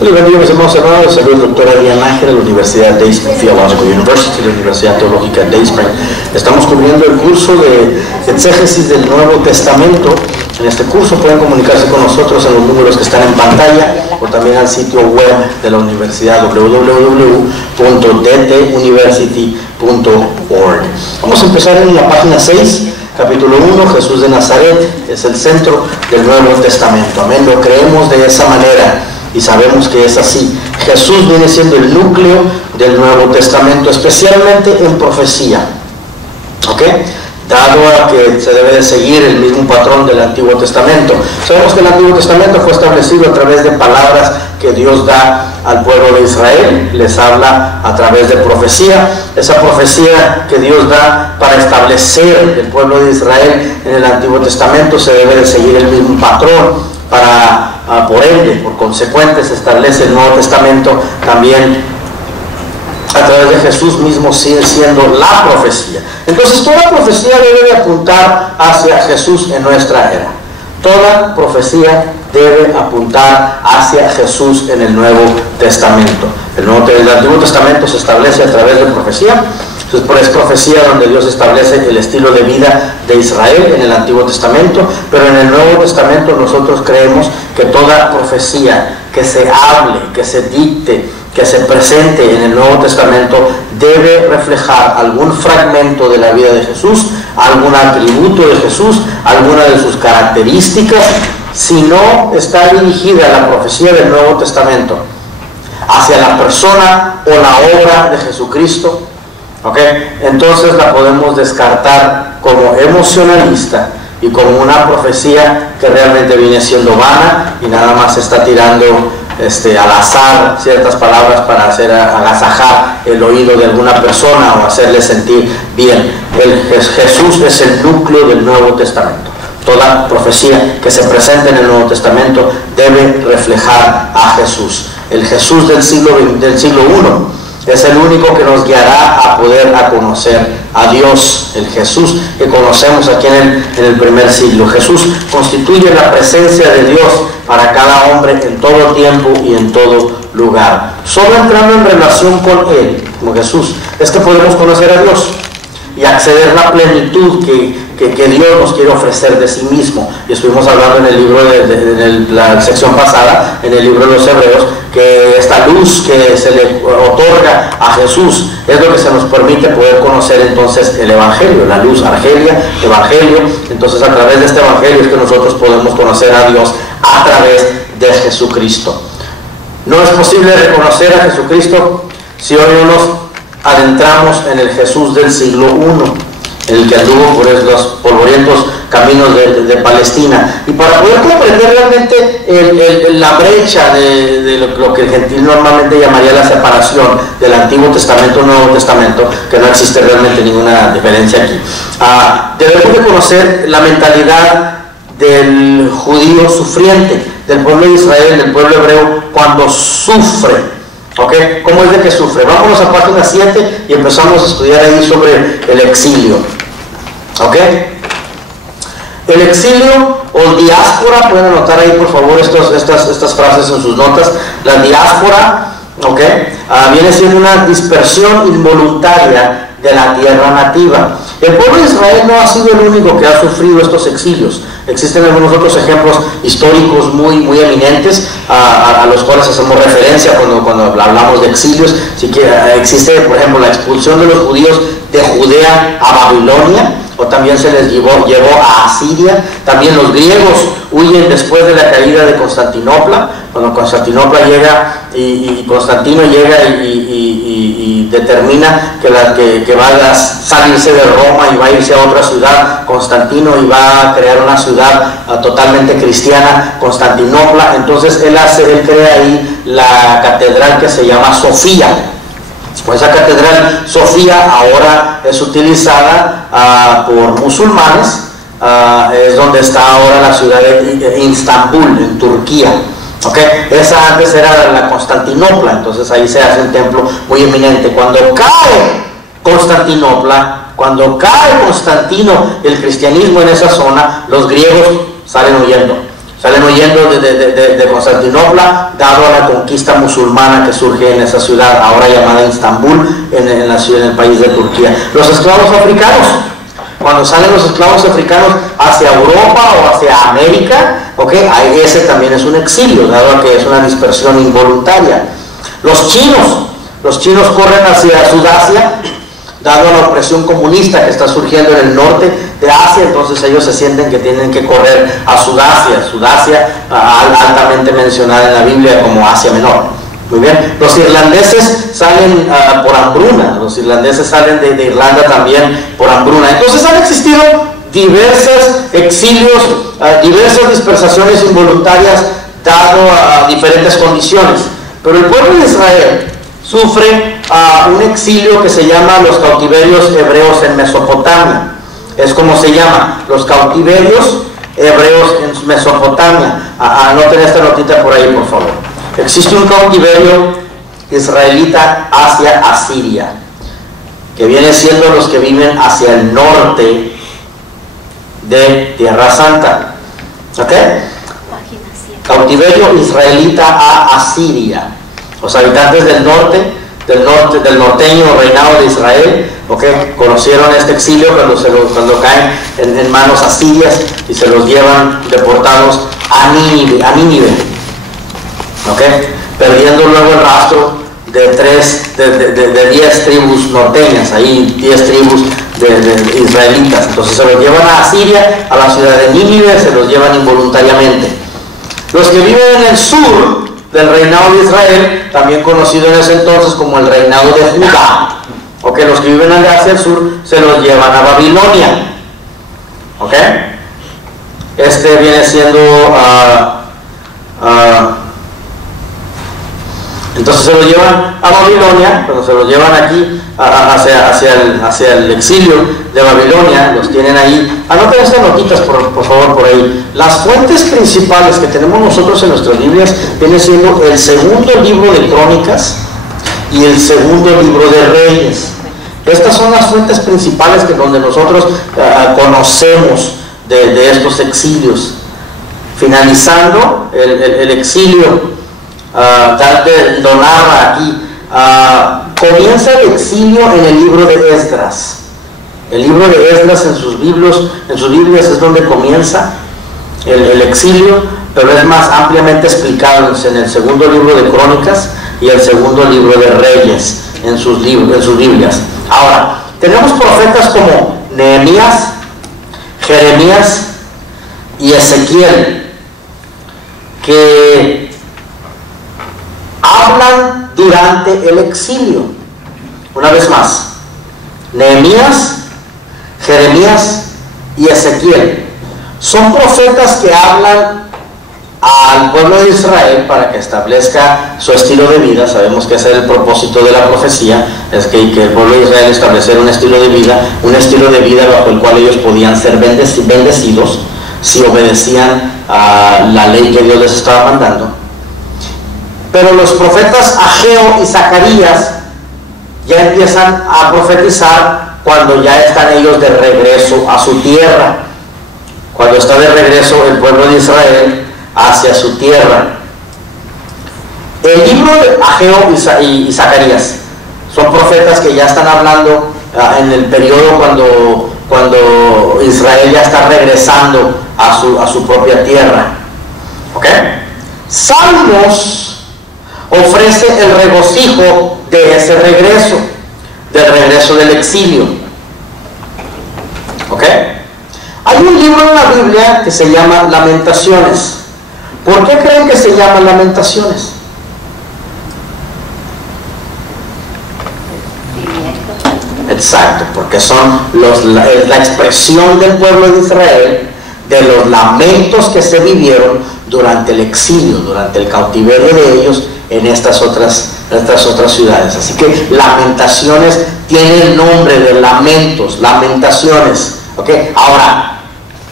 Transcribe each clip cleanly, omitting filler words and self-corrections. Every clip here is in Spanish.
Les bendiga, mis hermanos hermanos. Les saluda el doctor Adrián Ángel de la Universidad Dayspring Theological University, la Universidad Teológica de Dayspring. Estamos cubriendo el curso de exégesis del Nuevo Testamento. En este curso pueden comunicarse con nosotros en los números que están en pantalla o también al sitio web de la universidad www.dtuniversity.org. Vamos a empezar en la página 6. Capítulo 1, Jesús de Nazaret es el centro del Nuevo Testamento. Amén, lo creemos de esa manera y sabemos que es así. Jesús viene siendo el núcleo del Nuevo Testamento, especialmente en profecía. ¿Ok? Dado a que se debe de seguir el mismo patrón del Antiguo Testamento. Sabemos que el Antiguo Testamento fue establecido a través de palabras que Dios da al pueblo de Israel, les habla a través de profecía. Esa profecía que Dios da para establecer el pueblo de Israel en el Antiguo Testamento se debe de seguir el mismo patrón, por ende, por consecuente, se establece el Nuevo Testamento también a través de Jesús mismo, sigue siendo la profecía. Entonces toda profecía debe de apuntar hacia Jesús en nuestra era. Toda profecía debe apuntar hacia Jesús en el Nuevo Testamento. El Antiguo Testamento se establece a través de profecía. Entonces, es profecía donde Dios establece el estilo de vida de Israel en el Antiguo Testamento, pero en el Nuevo Testamento nosotros creemos que toda profecía que se hable, que se dicte, que se presente en el Nuevo Testamento debe reflejar algún fragmento de la vida de Jesús, algún atributo de Jesús, alguna de sus características. Si no está dirigida la profecía del Nuevo Testamento hacia la persona o la obra de Jesucristo, entonces la podemos descartar como emocionalista y como una profecía que realmente viene siendo vana y nada más está tirando al azar ciertas palabras para hacer agasajar el oído de alguna persona o hacerle sentir bien. Jesús es el núcleo del Nuevo Testamento. Toda profecía que se presente en el Nuevo Testamento debe reflejar a Jesús. El Jesús del siglo I es el único que nos guiará a poder conocer a Dios, el Jesús que conocemos aquí en el primer siglo. Jesús constituye la presencia de Dios para cada hombre en todo tiempo y en todo lugar. Solo entrando en relación con Él, como Jesús, es que podemos conocer a Dios y acceder a la plenitud que Dios nos quiere ofrecer de sí mismo. Y estuvimos hablando en el libro en la sección pasada, en el libro de los Hebreos, que esta luz que se le otorga a Jesús es lo que se nos permite poder conocer entonces el Evangelio, la luz, Argelia, Evangelio. Entonces a través de este Evangelio es que nosotros podemos conocer a Dios a través de Jesucristo. No es posible reconocer a Jesucristo si hoy no nos adentramos en el Jesús del siglo I, el que anduvo por los polvorientos caminos de Palestina. Y para poder comprender realmente la brecha de lo que el gentil normalmente llamaría la separación del Antiguo Testamento y Nuevo Testamento, que no existe realmente ninguna diferencia aquí, debemos de conocer la mentalidad del judío sufriente, del pueblo de Israel, del pueblo hebreo, cuando sufre. ¿Cómo es de que sufre? Vámonos a página 7 y empezamos a estudiar ahí sobre el exilio. El exilio o diáspora, pueden anotar ahí por favor estas frases en sus notas. La diáspora, viene siendo una dispersión involuntaria de la tierra nativa. El pueblo de Israel no ha sido el único que ha sufrido estos exilios. Existen algunos otros ejemplos históricos muy eminentes a los cuales hacemos referencia cuando hablamos de exilios. Existe, por ejemplo, la expulsión de los judíos de Judea a Babilonia, o también se les llevó a Asiria. También los griegos huyen después de la caída de Constantinopla, cuando Constantinopla llega y Constantino llega y determina que va a salirse de Roma y va a irse a otra ciudad, Constantino, y va a crear una ciudad totalmente cristiana, Constantinopla. Entonces él crea ahí la catedral que se llama Sofía. Pues esa catedral Sofía ahora es utilizada por musulmanes, es donde está ahora la ciudad de Istambul, en Turquía. Esa antes era la Constantinopla, entonces ahí se hace un templo muy eminente. Cuando cae Constantinopla, cuando cae Constantino, el cristianismo en esa zona, los griegos salen huyendo. Salen huyendo de Constantinopla, dado a la conquista musulmana que surge en esa ciudad, ahora llamada Estambul, en la ciudad, en el país de Turquía. Los esclavos africanos, cuando salen los esclavos africanos hacia Europa o hacia América, ahí ese también es un exilio, dado a que es una dispersión involuntaria. Los chinos corren hacia Sudasia, dado a la opresión comunista que está surgiendo en el norte de Asia, entonces ellos se sienten que tienen que correr a Sudasia, altamente mencionada en la Biblia como Asia Menor. Muy bien, los irlandeses salen por hambruna, los irlandeses salen de Irlanda también por hambruna. Entonces han existido diversos exilios, diversas dispersaciones involuntarias, dado a diferentes condiciones. Pero el pueblo de Israel sufre un exilio que se llama los cautiverios hebreos en Mesopotamia. Es como se llama, los cautiverios hebreos en Mesopotamia. Anoten esta notita por ahí, por favor. Existe un cautiverio israelita hacia Asiria, que viene siendo los que viven hacia el norte de Tierra Santa. ¿Ok? Cautiverio israelita a Asiria. Los habitantes del norteño reinado de Israel, conocieron este exilio cuando caen en manos asirias y se los llevan deportados a Nínive, perdiendo luego el rastro de 10 tribus norteñas, ahí 10 tribus de israelitas. Entonces se los llevan a Asiria, a la ciudad de Nínive, se los llevan involuntariamente. Los que viven en el sur del reinado de Israel, también conocido en ese entonces como el reinado de Judá, los que viven hacia el sur se los llevan a Babilonia. Este viene siendo entonces se los llevan a Babilonia, cuando se los llevan aquí hacia el exilio de Babilonia, los tienen ahí. Anoten estas notitas por favor por ahí. Las fuentes principales que tenemos nosotros en nuestras Biblias viene siendo el segundo libro de Crónicas y el segundo libro de Reyes. Estas son las fuentes principales donde nosotros conocemos de estos exilios. Finalizando el exilio, Dante lo narra aquí. Comienza el exilio en el libro de Esdras. El libro de Esdras en sus Biblias es donde comienza el exilio, pero es más ampliamente explicado en el segundo libro de Crónicas y el segundo libro de Reyes en sus Biblias. Ahora, tenemos profetas como Nehemías, Jeremías y Ezequiel, que hablan durante el exilio. Una vez más, Nehemías, Jeremías y Ezequiel son profetas que hablan al pueblo de Israel para que establezca su estilo de vida. Sabemos que ese es el propósito de la profecía, es que el pueblo de Israel estableciera un estilo de vida bajo el cual ellos podían ser bendecidos si obedecían a la ley que Dios les estaba mandando. Pero los profetas Ageo y Zacarías ya empiezan a profetizar cuando ya están ellos de regreso a su tierra, cuando está de regreso el pueblo de Israel hacia su tierra. El libro de Ageo y Zacarías son profetas que ya están hablando en el periodo cuando Israel ya está regresando a su propia tierra. Salmos ofrece el regocijo de ese regreso, del regreso del exilio. Hay un libro en la Biblia que se llama Lamentaciones. ¿Por qué creen que se llama Lamentaciones? Exacto, porque son la expresión del pueblo de Israel de los lamentos que se vivieron durante el exilio, durante el cautiverio de ellos en estas otras ciudades. Así que Lamentaciones tiene el nombre de lamentos, Lamentaciones. Ahora,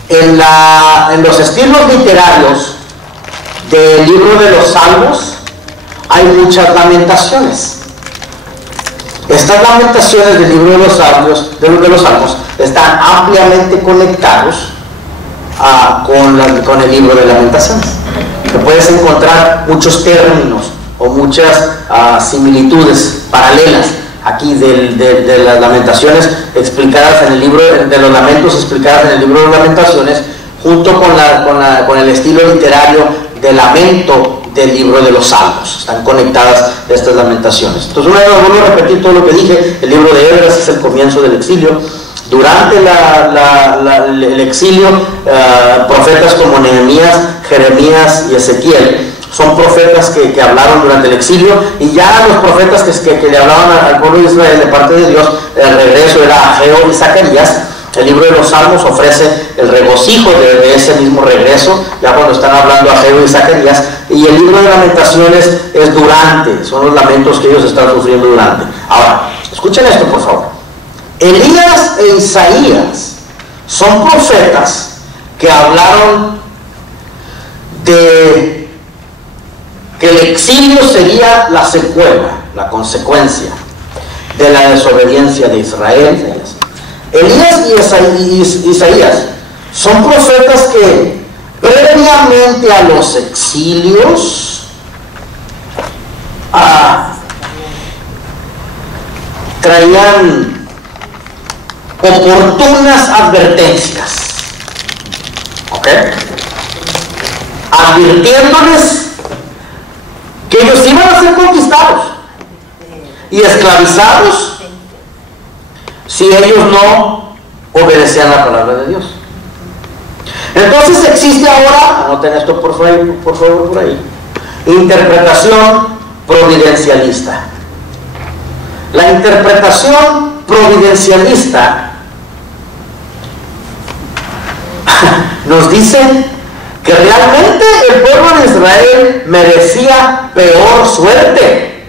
en los estilos literarios del libro de los Salmos hay muchas lamentaciones. Estas lamentaciones del libro de los Salmos están ampliamente conectados con el libro de Lamentaciones, que puedes encontrar muchos términos o muchas similitudes paralelas aquí de las Lamentaciones explicadas en el libro de los lamentos, explicadas en el libro de Lamentaciones, junto con el estilo literario de lamento del libro de los Salmos. Están conectadas estas lamentaciones. Entonces, una vez más vuelvo a repetir todo lo que dije. El libro de Esdras es el comienzo del exilio. Durante el exilio, profetas como Nehemías, Jeremías y Ezequiel son profetas que hablaron durante el exilio, y ya los profetas que le hablaban al pueblo de Israel de parte de Dios, el regreso era Ageo y Zacarías. El libro de los Salmos ofrece el regocijo de ese mismo regreso, ya cuando están hablando Ageo y Zacarías, y el libro de Lamentaciones es durante, son los lamentos que ellos están sufriendo durante. Ahora, escuchen esto por favor. Elías e Isaías son profetas que hablaron de que el exilio sería la secuela, la consecuencia de la desobediencia de Israel. Elías y Isaías son profetas que previamente a los exilios traían oportunas advertencias, ¿ok? Advirtiéndoles que ellos iban a ser conquistados y esclavizados si ellos no obedecían la palabra de Dios. Entonces existe ahora, anoten esto por favor por ahí, interpretación providencialista. La interpretación providencialista nos dice que realmente el pueblo de Israel merecía peor suerte,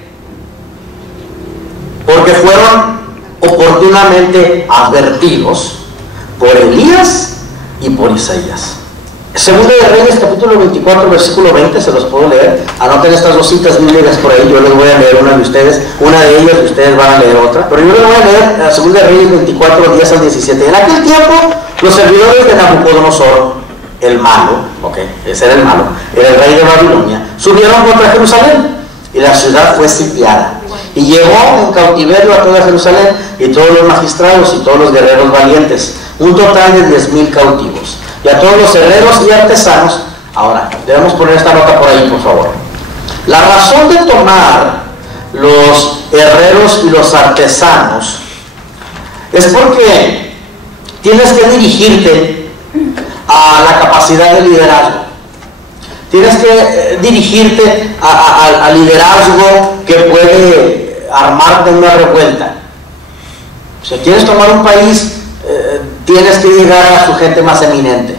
porque fueron oportunamente advertidos por Elías y por Isaías. Segunda de Reyes, capítulo 24, versículo 20, se los puedo leer. Anoten estas dos citas bíblicas por ahí. Yo les voy a leer una de ustedes, una de ellas, y ustedes van a leer otra. Pero yo les voy a leer la Segunda de Reyes 24, 10 al 17. En aquel tiempo, los servidores de Nabucodonosor, el malo, ese era el malo, era el rey de Babilonia, subieron contra Jerusalén, y la ciudad fue sitiada. Y llevó en cautiverio a toda Jerusalén, y todos los magistrados y todos los guerreros valientes, un total de 10,000 cautivos, y a todos los herreros y artesanos. Ahora, debemos poner esta nota por ahí, por favor. La razón de tomar los herreros y los artesanos es porque tienes que dirigirte a la capacidad de liderazgo. Tienes que dirigirte al liderazgo que puede armarte una revuelta. Si quieres tomar un país, tienes que llegar a su gente más eminente.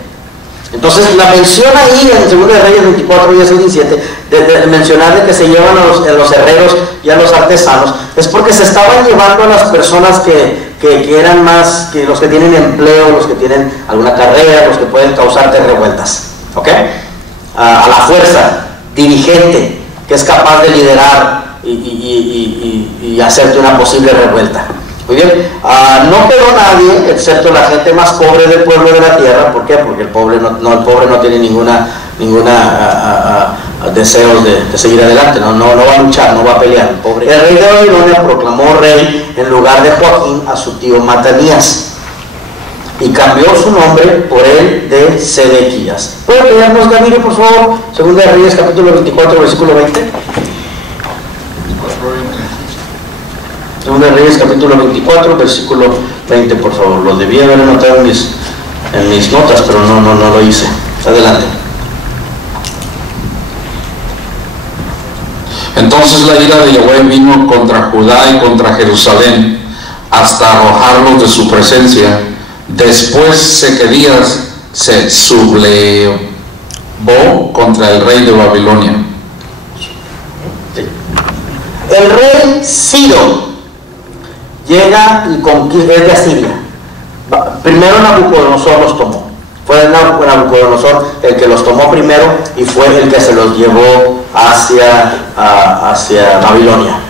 Entonces la mención ahí en 2 de Reyes 24, 10 al 17, de mencionar de que se llevan a los herreros y a los artesanos, es porque se estaban llevando a las personas que eran más, que los que tienen empleo, los que tienen alguna carrera, los que pueden causarte revueltas, ¿ok? A la fuerza dirigente que es capaz de liderar y hacerte una posible revuelta. Muy bien, no quedó nadie excepto la gente más pobre del pueblo de la tierra. ¿Por qué? Porque el pobre no tiene ninguna deseos de seguir adelante, no va a luchar, no va a pelear. El rey de Babilonia proclamó rey en lugar de Joaquín a su tío Matanías, y cambió su nombre por el de Sedequías. ¿Puede leernos, Gabriel, por favor? Segunda de Reyes, capítulo 24, versículo 20. Segunda de Reyes, capítulo 24, versículo 20, por favor. Lo debía haber anotado en mis notas, pero no lo hice. Adelante. Entonces la ira de Yahweh vino contra Judá y contra Jerusalén, hasta arrojarlos de su presencia. Después Sedequías se sublevó contra el rey de Babilonia. El rey Ciro llega y conquista, es de Asiria. Primero Nabucodonosor los tomó. Fue Nabucodonosor el que los tomó primero y fue el que se los llevó hacia Babilonia.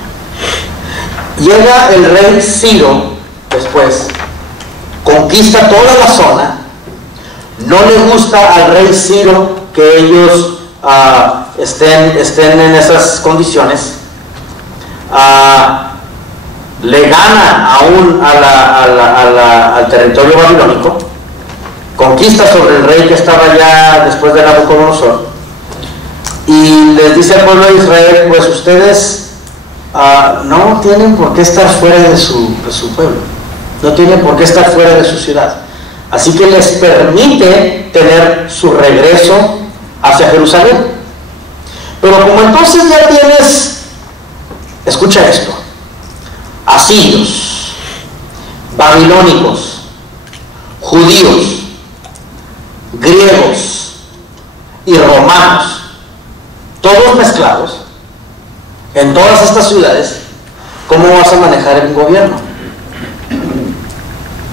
Llega el rey Ciro después, conquista toda la zona, No le gusta al rey Ciro que ellos estén en esas condiciones. Le gana aún al territorio babilónico, conquista sobre el rey que estaba ya después de Nabucodonosor, y les dice al pueblo de Israel: pues ustedes no tienen por qué estar fuera de su pueblo, no tienen por qué estar fuera de su ciudad, así que les permite tener su regreso hacia Jerusalén. Pero como entonces ya tienes, escucha esto, asirios, babilónicos, judíos, griegos y romanos, todos mezclados en todas estas ciudades, ¿cómo vas a manejar un gobierno?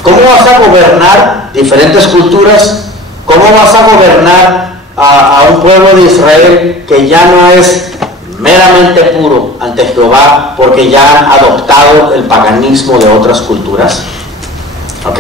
¿Cómo vas a gobernar diferentes culturas? ¿Cómo vas a gobernar a un pueblo de Israel que ya no es meramente puro ante Jehová porque ya han adoptado el paganismo de otras culturas? ¿Ok?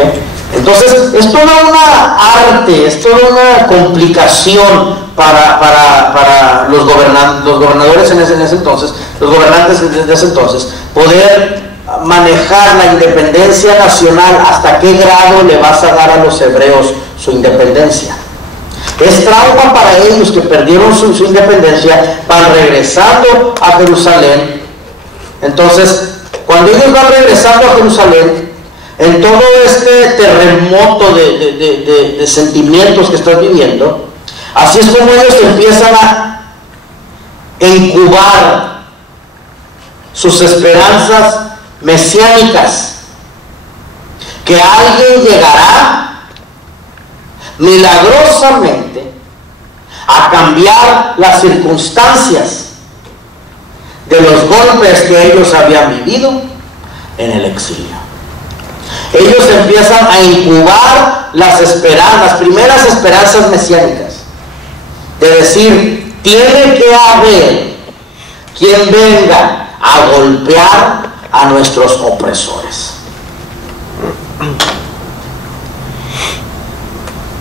Entonces es toda una arte, es toda una complicación para los gobernadores en ese entonces, los gobernantes de ese entonces, poder manejar la independencia nacional. ¿Hasta qué grado le vas a dar a los hebreos su independencia? Es trauma para ellos que perdieron su independencia, van regresando a Jerusalén. Entonces, cuando ellos van regresando a Jerusalén, en todo este terremoto de sentimientos que están viviendo, así es como ellos empiezan a incubar sus esperanzas mesiánicas, que alguien llegará milagrosamente a cambiar las circunstancias de los golpes que ellos habían vivido en el exilio. Ellos empiezan a incubar las primeras esperanzas mesiánicas, de decir: tiene que haber quien venga a golpear a nuestros opresores.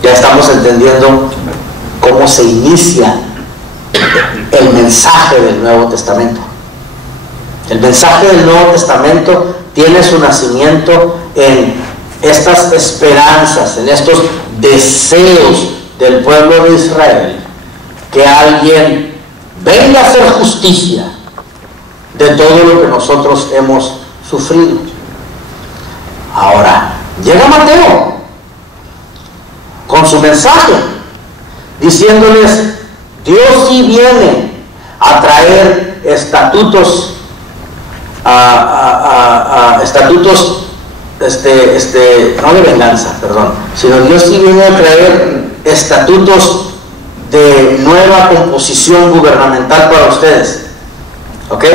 Ya estamos entendiendo cómo se inicia el mensaje del Nuevo Testamento. El mensaje del Nuevo Testamento tiene su nacimiento en estas esperanzas, en estos deseos del pueblo de Israel, que alguien venga a hacer justicia de todo lo que nosotros hemos sufrido. Ahora, llega Mateo con su mensaje, diciéndoles: Dios sí viene a traer estatutos, no de venganza, perdón, sino Dios sí viene a traer estatutos de nueva composición gubernamental para ustedes. ¿Ok?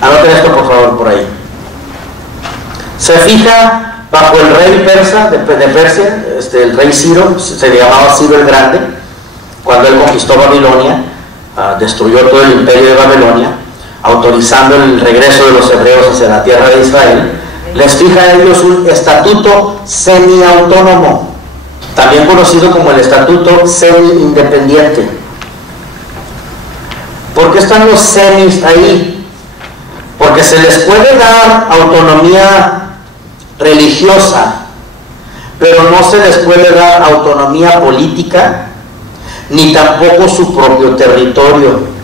Anoten esto por favor por ahí. Se fija bajo el rey persa de Persia, el rey Ciro, se le llamaba Ciro el Grande, cuando él conquistó Babilonia, destruyó todo el imperio de Babilonia, autorizando el regreso de los hebreos hacia la tierra de Israel. Les fija a ellos un estatuto semi-autónomo, también conocido como el estatuto semi-independiente. ¿Por qué están los semis ahí? Porque se les puede dar autonomía religiosa, pero no se les puede dar autonomía política, ni tampoco su propio territorio.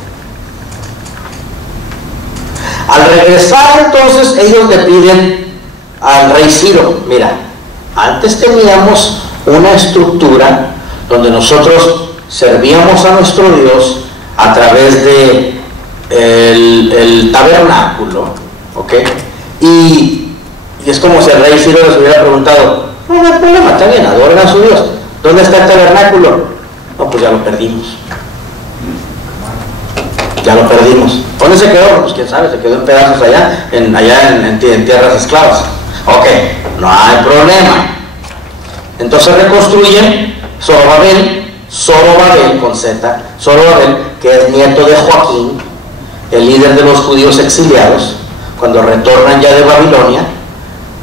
Al regresar entonces, ellos le piden al rey Ciro: mira, antes teníamos una estructura donde nosotros servíamos a nuestro Dios a través de el tabernáculo, ¿ok? Y es como si el rey Ciro les hubiera preguntado: no hay problema, está bien, adoren a su Dios. ¿Dónde está el tabernáculo? No, pues ya lo perdimos. Ya lo perdimos. ¿Dónde se quedó? Pues quién sabe, se quedó en pedazos allá en tierras esclavas. Ok, no hay problema. Entonces reconstruyen Zorobabel con Z, Zorobabel, que es nieto de Joaquín, el líder de los judíos exiliados, cuando retornan ya de Babilonia.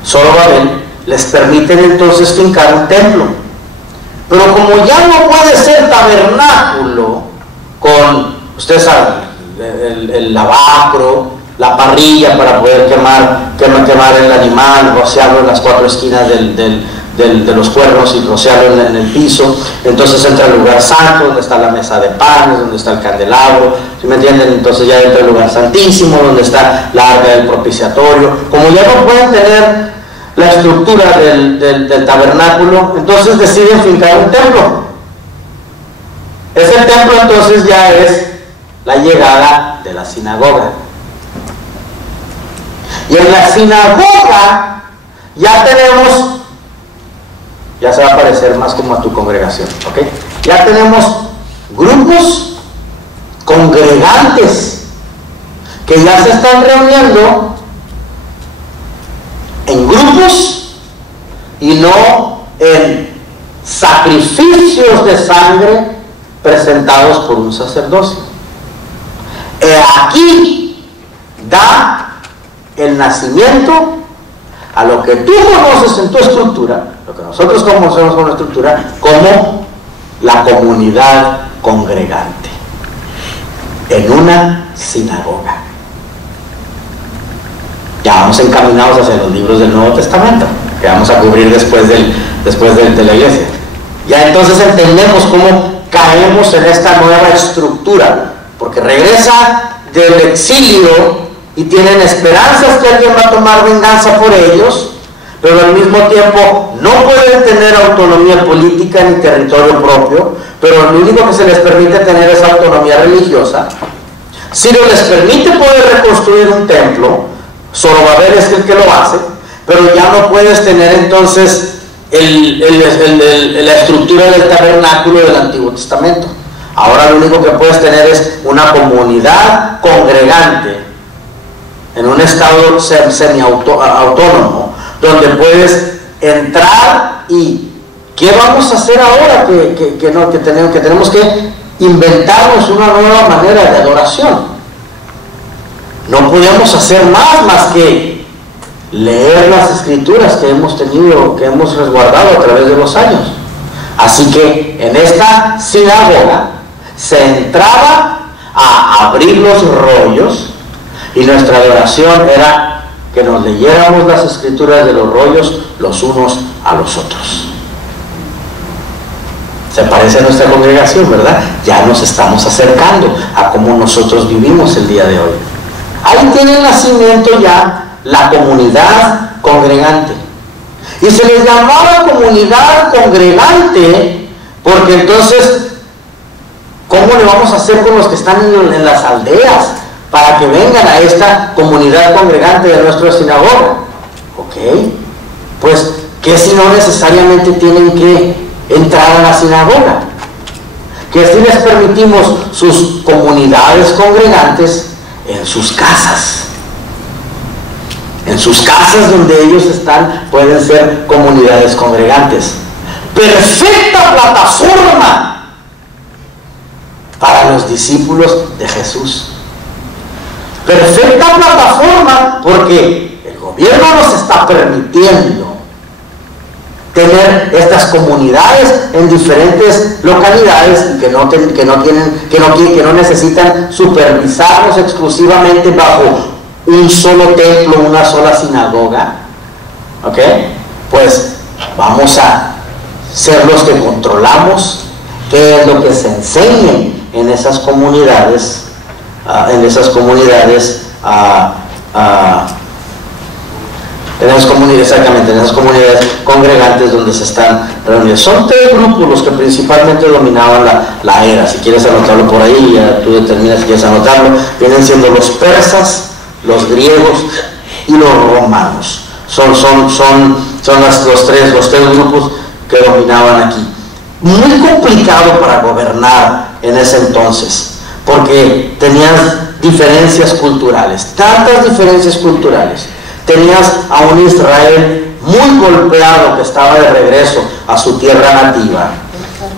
Zorobabel les permiten entonces fincar un templo. Pero como ya no puede ser tabernáculo con, ustedes saben, el lavacro, la parrilla para poder quemar el animal, rociarlo en las cuatro esquinas de los cuernos y rociarlo en el piso. Entonces entra el lugar santo, donde está la mesa de panes, donde está el candelabro, ¿sí me entienden? Entonces ya entra el lugar santísimo, donde está la arca del propiciatorio. Como ya no pueden tener la estructura del tabernáculo, entonces deciden fincar un templo. Ese templo entonces ya es la llegada de la sinagoga. Y en la sinagoga ya tenemos, ya se va a parecer más como a tu congregación, ¿ok? Ya tenemos grupos congregantes que ya se están reuniendo en grupos y no en sacrificios de sangre presentados por un sacerdocio. Aquí da el nacimiento a lo que tú conoces en tu estructura, lo que nosotros conocemos con la estructura, como la comunidad congregante en una sinagoga. Ya vamos encaminados hacia los libros del Nuevo Testamento, que vamos a cubrir después de la iglesia. Ya entonces entendemos cómo caemos en esta nueva estructura, porque regresa del exilio y tienen esperanzas que alguien va a tomar venganza por ellos, pero al mismo tiempo no pueden tener autonomía política ni territorio propio, pero lo único que se les permite tener es autonomía religiosa. Ciro les permite poder reconstruir un templo, Zorobabel es el que lo hace, pero ya no puedes tener entonces la estructura del tabernáculo del Antiguo Testamento. Ahora lo único que puedes tener es una comunidad congregante en un estado semi-autónomo, donde puedes entrar y ¿qué vamos a hacer ahora? Que tenemos que inventarnos una nueva manera de adoración. No podemos hacer más que leer las escrituras que hemos tenido, que hemos resguardado a través de los años. Así que en esta sinagoga se entraba a abrir los rollos y nuestra adoración era que nos leyéramos las escrituras de los rollos los unos a los otros. Se parece a nuestra congregación, ¿verdad? Ya nos estamos acercando a cómo nosotros vivimos el día de hoy. Ahí tiene el nacimiento ya la comunidad congregante. Y se les llamaba comunidad congregante porque entonces, ¿cómo le vamos a hacer con los que están en las aldeas para que vengan a esta comunidad congregante de nuestra sinagoga? Ok, pues, ¿qué si no necesariamente tienen que entrar a la sinagoga? Que si les permitimos sus comunidades congregantes en sus casas. En sus casas donde ellos están pueden ser comunidades congregantes. Perfecta plataforma para los discípulos de Jesús. Perfecta plataforma porque el gobierno nos está permitiendo tener estas comunidades en diferentes localidades y que no necesitan supervisarnos exclusivamente bajo un solo templo, una sola sinagoga. ¿Ok? Pues vamos a ser los que controlamos qué es lo que se enseñe en esas comunidades, exactamente, en esas comunidades congregantes donde se están reunidos. Son tres grupos los que principalmente dominaban la era. Si quieres anotarlo por ahí, ya tú determinas si quieres anotarlo. Vienen siendo los persas, los griegos y los romanos. Son los tres grupos que dominaban aquí. Muy complicado para gobernar en ese entonces, porque tenías diferencias culturales, tantas diferencias culturales. Tenías a un Israel muy golpeado que estaba de regreso a su tierra nativa.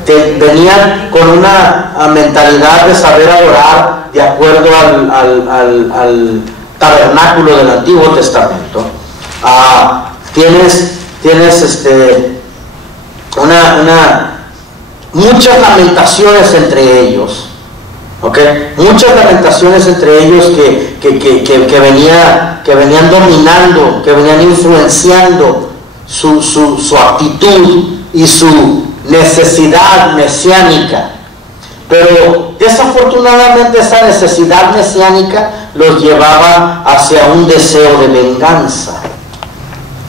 Venían con una mentalidad de saber adorar de acuerdo al tabernáculo del Antiguo Testamento. Tienes tienes muchas lamentaciones entre ellos, ¿ok? Muchas lamentaciones entre ellos que venían dominando, que venían influenciando su actitud y su necesidad mesiánica. Pero desafortunadamente esa necesidad mesiánica los llevaba hacia un deseo de venganza.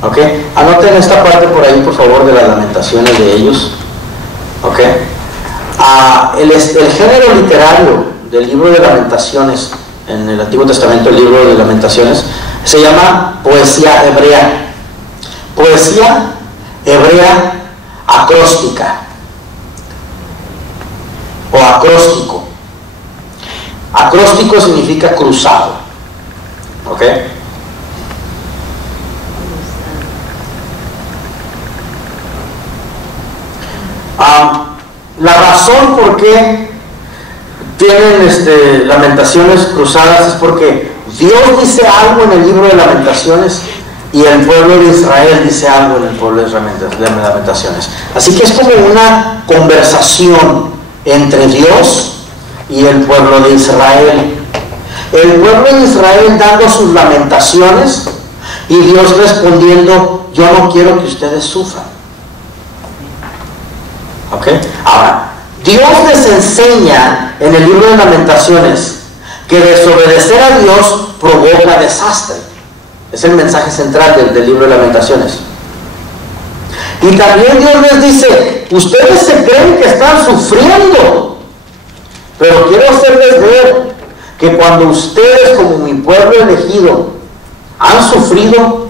¿Ok? Anoten esta parte por ahí, por favor, de las lamentaciones de ellos. ¿Ok? El género literario del libro de Lamentaciones, en el Antiguo Testamento, el libro de Lamentaciones, se llama poesía hebrea. Poesía hebrea acróstica o acróstico. Acróstico significa cruzado. ¿Ok? La razón por qué tienen lamentaciones cruzadas es porque Dios dice algo en el libro de Lamentaciones y el pueblo de Israel dice algo en el pueblo de Lamentaciones. Así que es como una conversación entre Dios y el pueblo de Israel. El pueblo de Israel dando sus lamentaciones y Dios respondiendo: yo no quiero que ustedes sufran. ¿Ok? Ahora, Dios les enseña en el libro de Lamentaciones que desobedecer a Dios provoca desastre. Es el mensaje central del libro de Lamentaciones. Y también Dios les dice: ustedes se creen que están sufriendo, pero quiero hacerles ver que cuando ustedes, como mi pueblo elegido, han sufrido,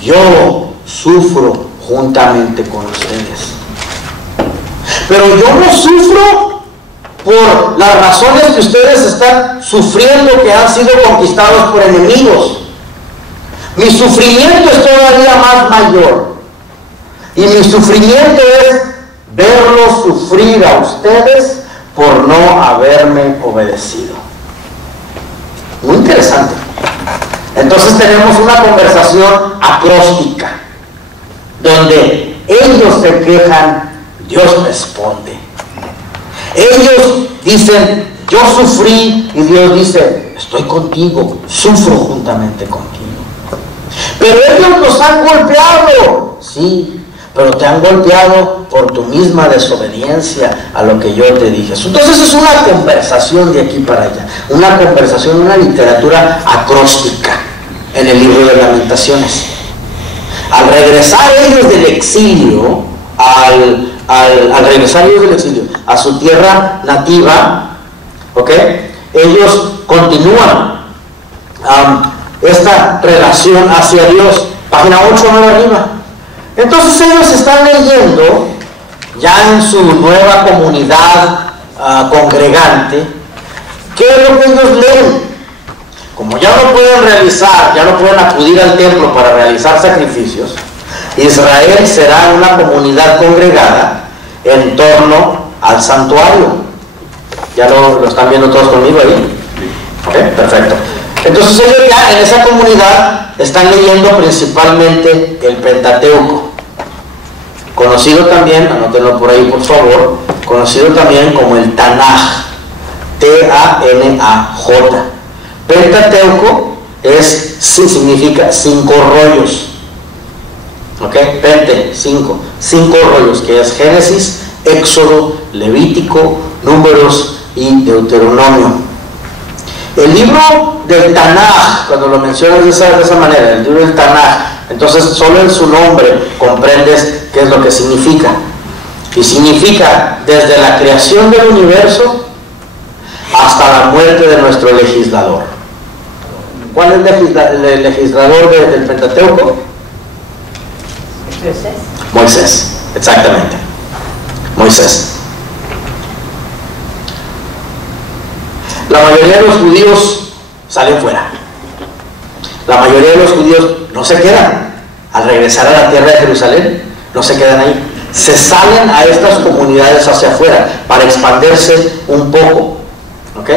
yo sufro juntamente con ustedes. Pero yo no sufro por las razones que ustedes están sufriendo, que han sido conquistados por enemigos. Mi sufrimiento es todavía más mayor. Y mi sufrimiento es verlos sufrir a ustedes por no haberme obedecido. Muy interesante. Entonces tenemos una conversación acróstica, donde ellos se quejan, Dios responde. Ellos dicen: yo sufrí, y Dios dice: estoy contigo, sufro juntamente contigo. Pero ellos nos han golpeado. Sí, pero te han golpeado por tu misma desobediencia a lo que yo te dije. Entonces es una conversación de aquí para allá, una conversación, una literatura acróstica en el libro de Lamentaciones. Al regresar ellos del exilio, al regresar ellos del exilio a su tierra nativa, ¿ok? Ellos continúan esta relación hacia Dios. Página 8, más arriba. Entonces ellos están leyendo ya en su nueva comunidad congregante. ¿Qué es lo que ellos leen? Como ya no pueden acudir al templo para realizar sacrificios, Israel será una comunidad congregada en torno al santuario. ¿Ya lo están viendo todos conmigo ahí? ¿Ok? Perfecto. Entonces ellos ya en esa comunidad están leyendo principalmente el Pentateuco, conocido también, anótenlo por ahí por favor, conocido también como el Tanaj, T-A-N-A-J. Pentateuco significa 5 rollos. ¿Ok? Pente, 5 rollos, que es Génesis, Éxodo, Levítico, Números y Deuteronomio. El libro del Tanaj, cuando lo mencionas de esa manera, el libro del Tanaj, entonces solo en su nombre comprendes qué es lo que significa. Y significa desde la creación del universo hasta la muerte de nuestro legislador. ¿Cuál es el legislador del Pentateuco? Moisés, exactamente. Moisés. La mayoría de los judíos salen fuera. La mayoría de los judíos no se quedan. Al regresar a la tierra de Jerusalén, no se quedan ahí. Se salen a estas comunidades hacia afuera para expandirse un poco. ¿Ok?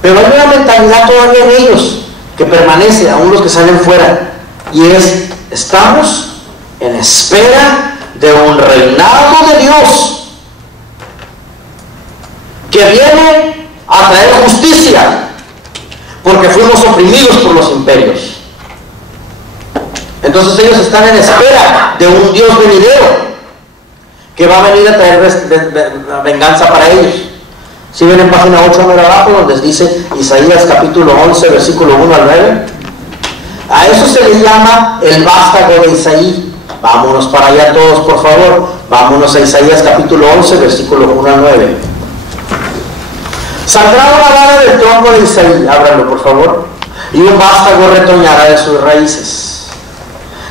Pero hay una mentalidad todavía en ellos que permanece, aún los que salen fuera. Y es: estamos en espera de un reinado de Dios que viene a traer justicia, porque fuimos oprimidos por los imperios. Entonces ellos están en espera de un Dios venidero que va a venir a traer venganza para ellos. Si ven en página 8 más abajo, donde dice Isaías capítulo 11, versículo 1 al 9, a eso se le llama el vástago de Isaí. Vámonos para allá todos, por favor. Vámonos a Isaías capítulo 11, versículo 1 al 9. Saldrá una vara del tronco de Isaí, ábranlo por favor, y un vástago retoñará de sus raíces.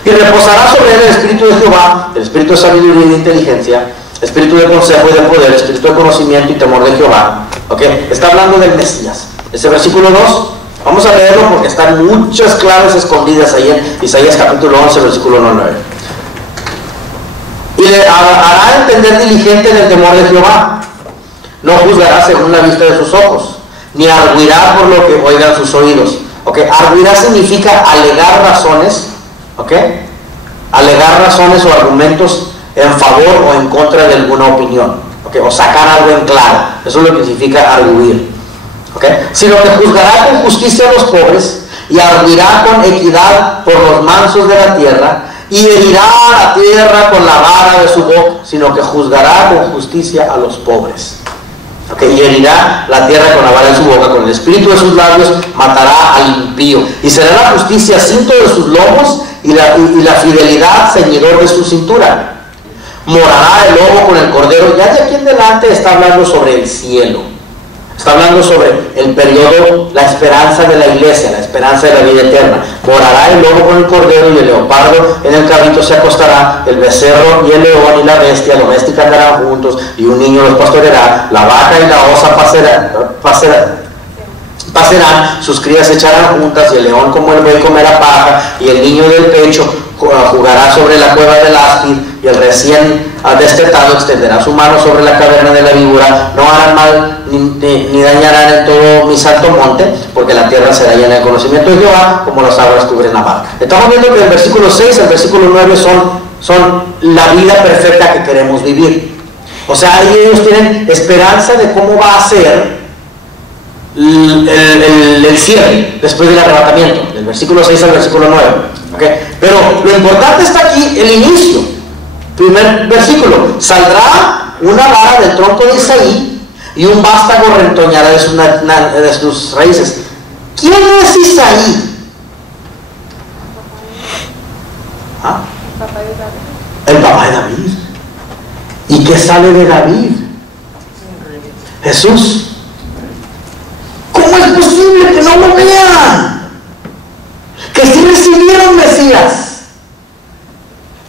Y reposará sobre él el espíritu de Jehová, el espíritu de sabiduría y de inteligencia, espíritu de consejo y de poder, espíritu de conocimiento y temor de Jehová. ¿Okay? Está hablando del Mesías. Ese versículo 2, vamos a leerlo porque están muchas claves escondidas ahí en Isaías capítulo 11, versículo 1 al 9. Y le hará entender diligente en el temor de Jehová. No juzgará según la vista de sus ojos, ni arguirá por lo que oigan sus oídos. ¿Okay? Arguirá significa alegar razones. ¿Okay? Alegar razones o argumentos en favor o en contra de alguna opinión. ¿Okay? O sacar algo en claro. Eso es lo que significa arguir. ¿Okay? Sino que juzgará con justicia a los pobres y arguirá con equidad por los mansos de la tierra y herirá a la tierra con la vara de su boca, sino que juzgará con justicia a los pobres. ¿Okay? Y herirá la tierra con la vara de su boca, con el espíritu de sus labios matará al impío, y será la justicia cinto de sus lomos y la fidelidad ceñidor de su cintura. Morará el lobo con el cordero. Ya de aquí en adelante está hablando sobre el cielo, está hablando sobre el periodo, la esperanza de la iglesia, la esperanza de la vida eterna. Morará el lobo con el cordero y el leopardo en el cabrito se acostará, el becerro y el león y la bestia doméstica andarán juntos, y un niño los pastoreará, la vaca y la osa pacerán, sus crías se echarán juntas, y el león como el buey comerá paja, y el niño del pecho jugará sobre la cueva del áspid, y el recién destetado extenderá su mano sobre la caverna de la víbora. No harán mal ni dañarán en todo mi santo monte, porque la tierra será llena de conocimiento de Jehová, como las aguas cubren la mar. Estamos viendo que el versículo 6 al versículo 9 son la vida perfecta que queremos vivir. O sea, ellos tienen esperanza de cómo va a ser el cierre después del arrebatamiento, del versículo 6 al versículo 9. ¿Okay? Pero lo importante está aquí, el inicio. Primer versículo: saldrá una vara del tronco de Isaí y un vástago retoñará de sus raíces. ¿Quién es Isaí? ¿Ah? El papá de David. ¿Y qué sale de David? Jesús. ¿Cómo es posible que no lo vean? Que sí recibieron Mesías.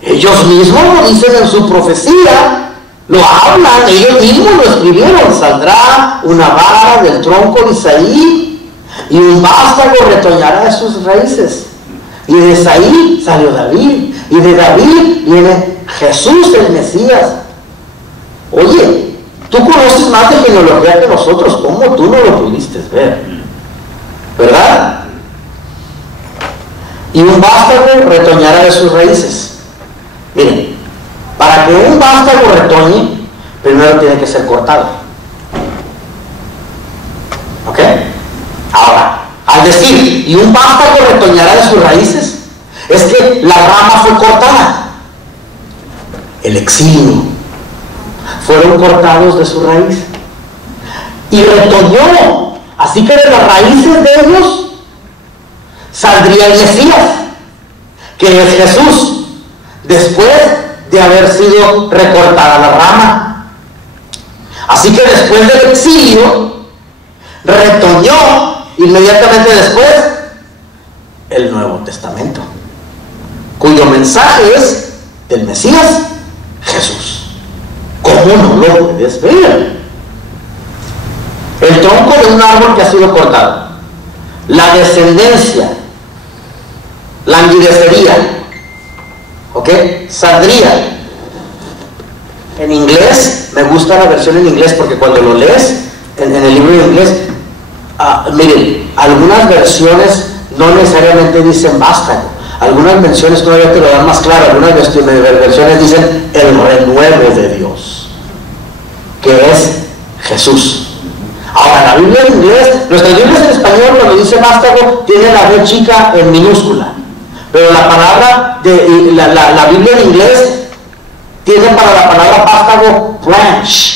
Ellos mismos lo dicen en su profecía, lo hablan, ellos mismos lo escribieron. Saldrá una vara del tronco de Isaí y un vástago retoñará de sus raíces. Y de Isaí salió David, y de David viene Jesús el Mesías. Oye, tú conoces más de genealogía que nosotros, ¿cómo tú no lo pudiste ver? ¿Verdad? Y un vástago retoñará de sus raíces. Miren, para que un vástago retoñe, primero tiene que ser cortado. ¿Ok? Ahora, al decir, y un vástago retoñará de sus raíces, es que la rama fue cortada. El exilio. Fueron cortados de su raíz. Y retoñó. Así que de las raíces de ellos saldría el Mesías, que es Jesús, después de haber sido recortada la rama. Así que después del exilio retoñó inmediatamente después el Nuevo Testamento, cuyo mensaje es el Mesías, Jesús. ¿Cómo no lo puedes ver? El tronco de un árbol que ha sido cortado, la descendencia languidecería, ¿ok? Saldría. En inglés, me gusta la versión en inglés porque cuando lo lees en el libro en inglés, miren, algunas versiones no necesariamente dicen vástago, Algunas versiones todavía te lo dan más claro. Algunas versiones dicen el renuevo de Dios, que es Jesús. Ahora, la Biblia en inglés, nuestras Biblias en español, cuando dice vástago, tiene la B chica en minúscula. Pero la palabra, la Biblia en inglés, tiene para la palabra vástago branch.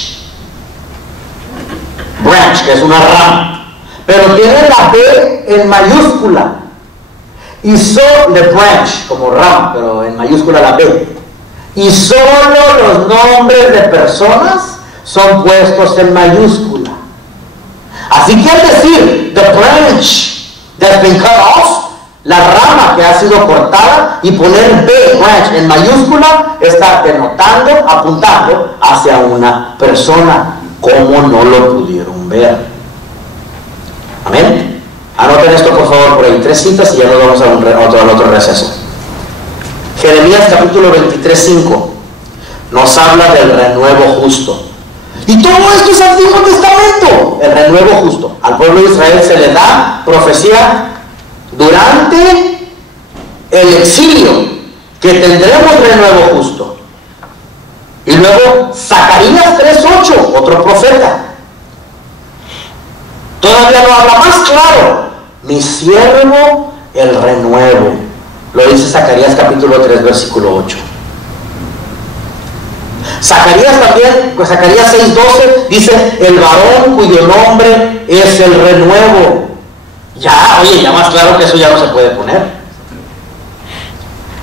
Branch, que es una rama. Pero tiene la B en mayúscula. Y solo, the branch, como rama, pero en mayúscula la B. Y solo los nombres de personas son puestos en mayúscula. Así que al decir, the branch that's been cut off, la rama que ha sido cortada, y poner B, branch, en mayúscula, está denotando, apuntando hacia una persona, como no lo pudieron ver. Amén. Anoten esto por favor por ahí, 3 citas y ya nos vamos al otro receso. Jeremías capítulo 23:5 nos habla del renuevo justo. Y todo esto es Antiguo Testamento, el renuevo justo. Al pueblo de Israel se le da profecía durante el exilio, que tendremos renuevo justo. Y luego Zacarías 3:8, otro profeta, todavía lo habla más claro: mi siervo el renuevo. Lo dice Zacarías capítulo 3 versículo 8. Zacarías también, pues Zacarías 6:12 dice: el varón cuyo nombre es el renuevo. Ya, oye, ya más claro que eso ya no se puede poner.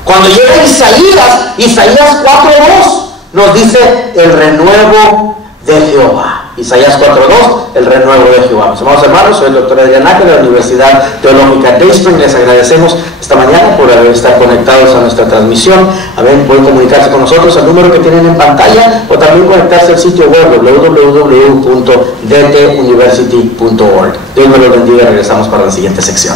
Cuando llega Isaías 4:2 nos dice el renuevo de Jehová. Isaías 4:2, el renuevo de Jehová. Mis amados hermanos, soy el doctor Adrián Nájera de la Universidad Teológica de Spring. Les agradecemos esta mañana por estar conectados a nuestra transmisión. Amén. Pueden comunicarse con nosotros al número que tienen en pantalla, o también conectarse al sitio web www.dtuniversity.org. Dios me lo bendiga. Regresamos para la siguiente sección.